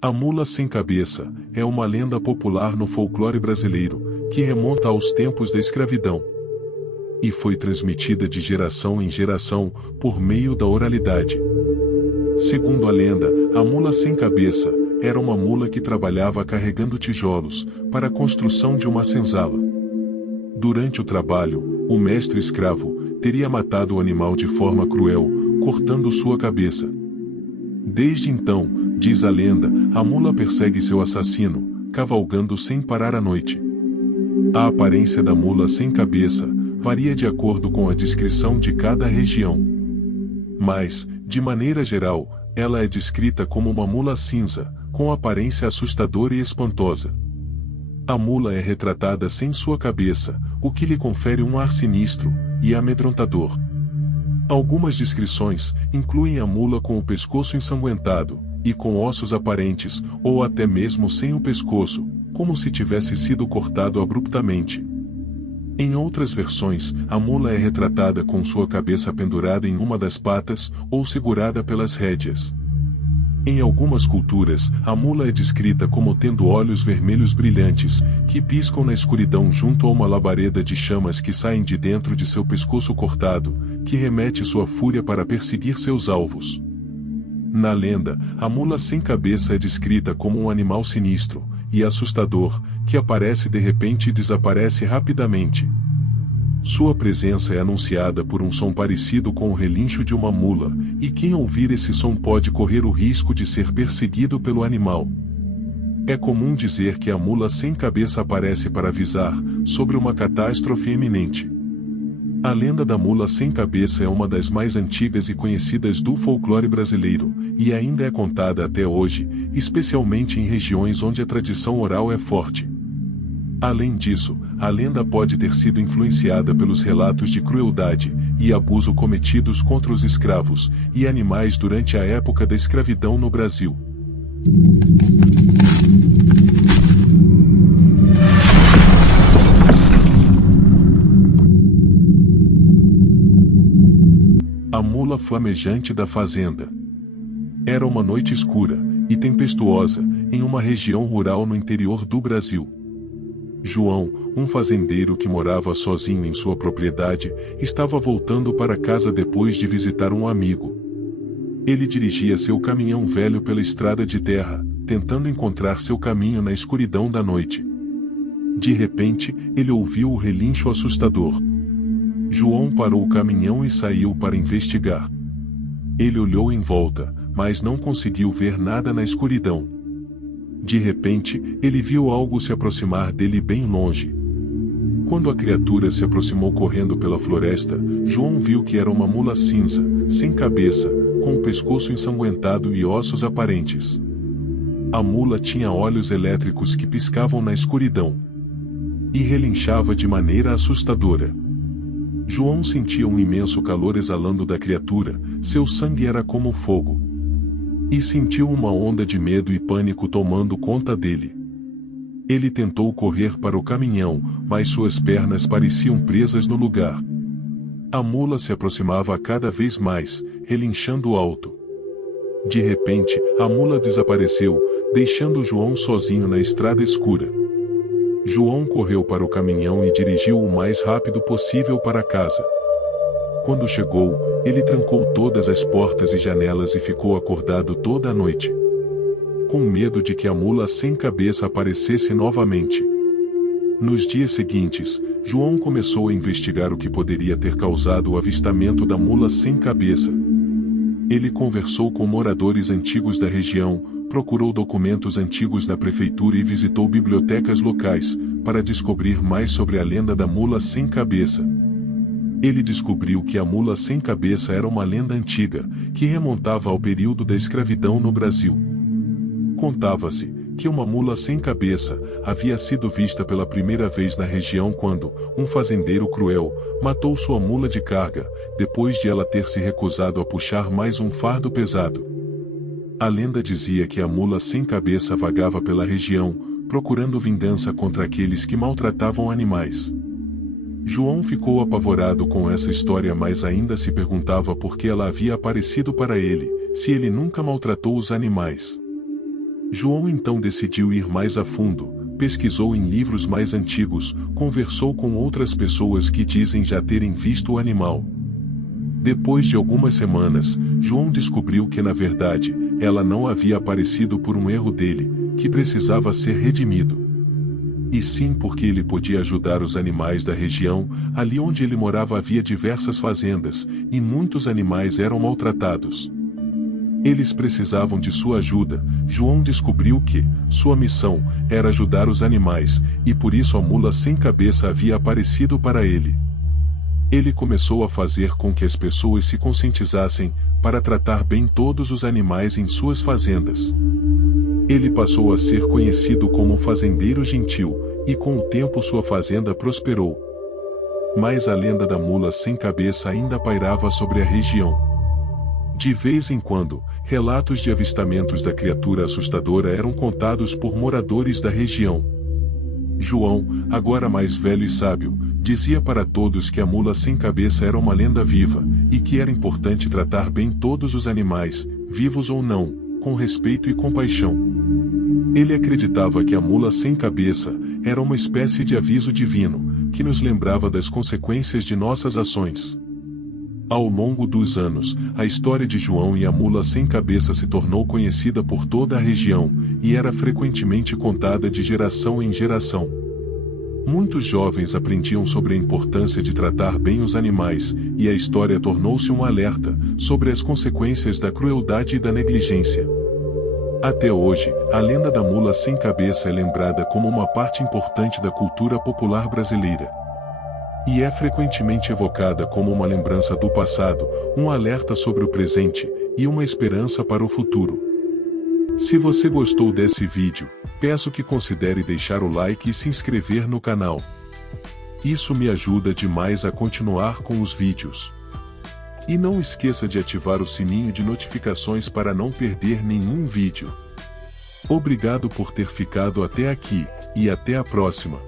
A mula sem cabeça é uma lenda popular no folclore brasileiro, que remonta aos tempos da escravidão. E foi transmitida de geração em geração, por meio da oralidade. Segundo a lenda, a mula sem cabeça era uma mula que trabalhava carregando tijolos, para a construção de uma senzala. Durante o trabalho, o mestre escravo teria matado o animal de forma cruel, cortando sua cabeça. Desde então, diz a lenda, a mula persegue seu assassino, cavalgando sem parar à noite. A aparência da mula sem cabeça varia de acordo com a descrição de cada região. Mas, de maneira geral, ela é descrita como uma mula cinza, com aparência assustadora e espantosa. A mula é retratada sem sua cabeça, o que lhe confere um ar sinistro e amedrontador. Algumas descrições incluem a mula com o pescoço ensanguentado, e com ossos aparentes, ou até mesmo sem o pescoço, como se tivesse sido cortado abruptamente. Em outras versões, a mula é retratada com sua cabeça pendurada em uma das patas, ou segurada pelas rédeas. Em algumas culturas, a mula é descrita como tendo olhos vermelhos brilhantes, que piscam na escuridão junto a uma labareda de chamas que saem de dentro de seu pescoço cortado, que remete sua fúria para perseguir seus alvos. Na lenda, a mula sem cabeça é descrita como um animal sinistro e assustador, que aparece de repente e desaparece rapidamente. Sua presença é anunciada por um som parecido com o relincho de uma mula, e quem ouvir esse som pode correr o risco de ser perseguido pelo animal. É comum dizer que a mula sem cabeça aparece para avisar sobre uma catástrofe iminente. A lenda da mula sem cabeça é uma das mais antigas e conhecidas do folclore brasileiro, e ainda é contada até hoje, especialmente em regiões onde a tradição oral é forte. Além disso, a lenda pode ter sido influenciada pelos relatos de crueldade e abuso cometidos contra os escravos e animais durante a época da escravidão no Brasil. A mula flamejante da fazenda. Era uma noite escura e tempestuosa, em uma região rural no interior do Brasil. João, um fazendeiro que morava sozinho em sua propriedade, estava voltando para casa depois de visitar um amigo. Ele dirigia seu caminhão velho pela estrada de terra, tentando encontrar seu caminho na escuridão da noite. De repente, ele ouviu o relincho assustador. João parou o caminhão e saiu para investigar. Ele olhou em volta, mas não conseguiu ver nada na escuridão. De repente, ele viu algo se aproximar dele bem longe. Quando a criatura se aproximou correndo pela floresta, João viu que era uma mula cinza, sem cabeça, com o pescoço ensanguentado e ossos aparentes. A mula tinha olhos elétricos que piscavam na escuridão. E relinchava de maneira assustadora. João sentia um imenso calor exalando da criatura, seu sangue era como fogo. E sentiu uma onda de medo e pânico tomando conta dele. Ele tentou correr para o caminhão, mas suas pernas pareciam presas no lugar. A mula se aproximava cada vez mais, relinchando alto. De repente, a mula desapareceu, deixando João sozinho na estrada escura. João correu para o caminhão e dirigiu o mais rápido possível para casa. Quando chegou, ele trancou todas as portas e janelas e ficou acordado toda a noite, com medo de que a mula sem cabeça aparecesse novamente. Nos dias seguintes, João começou a investigar o que poderia ter causado o avistamento da mula sem cabeça. Ele conversou com moradores antigos da região, procurou documentos antigos na prefeitura e visitou bibliotecas locais, para descobrir mais sobre a lenda da mula sem cabeça. Ele descobriu que a mula sem cabeça era uma lenda antiga, que remontava ao período da escravidão no Brasil. Contava-se que uma mula sem cabeça havia sido vista pela primeira vez na região quando um fazendeiro cruel matou sua mula de carga, depois de ela ter se recusado a puxar mais um fardo pesado. A lenda dizia que a mula sem cabeça vagava pela região, procurando vingança contra aqueles que maltratavam animais. João ficou apavorado com essa história, mas ainda se perguntava por que ela havia aparecido para ele, se ele nunca maltratou os animais. João então decidiu ir mais a fundo, pesquisou em livros mais antigos, conversou com outras pessoas que dizem já terem visto o animal. Depois de algumas semanas, João descobriu que na verdade, ela não havia aparecido por um erro dele, que precisava ser redimido. E sim porque ele podia ajudar os animais da região, ali onde ele morava havia diversas fazendas, e muitos animais eram maltratados. Eles precisavam de sua ajuda. João descobriu que sua missão era ajudar os animais, e por isso a mula sem cabeça havia aparecido para ele. Ele começou a fazer com que as pessoas se conscientizassem, para tratar bem todos os animais em suas fazendas. Ele passou a ser conhecido como um fazendeiro gentil, e com o tempo sua fazenda prosperou. Mas a lenda da mula sem cabeça ainda pairava sobre a região. De vez em quando, relatos de avistamentos da criatura assustadora eram contados por moradores da região. João, agora mais velho e sábio, dizia para todos que a mula sem cabeça era uma lenda viva, e que era importante tratar bem todos os animais, vivos ou não, com respeito e compaixão. Ele acreditava que a mula sem cabeça era uma espécie de aviso divino, que nos lembrava das consequências de nossas ações. Ao longo dos anos, a história de João e a mula sem cabeça se tornou conhecida por toda a região, e era frequentemente contada de geração em geração. Muitos jovens aprendiam sobre a importância de tratar bem os animais, e a história tornou-se um alerta sobre as consequências da crueldade e da negligência. Até hoje, a lenda da mula sem cabeça é lembrada como uma parte importante da cultura popular brasileira. E é frequentemente evocada como uma lembrança do passado, um alerta sobre o presente, e uma esperança para o futuro. Se você gostou desse vídeo, peço que considere deixar o like e se inscrever no canal. Isso me ajuda demais a continuar com os vídeos. E não esqueça de ativar o sininho de notificações para não perder nenhum vídeo. Obrigado por ter ficado até aqui, e até a próxima.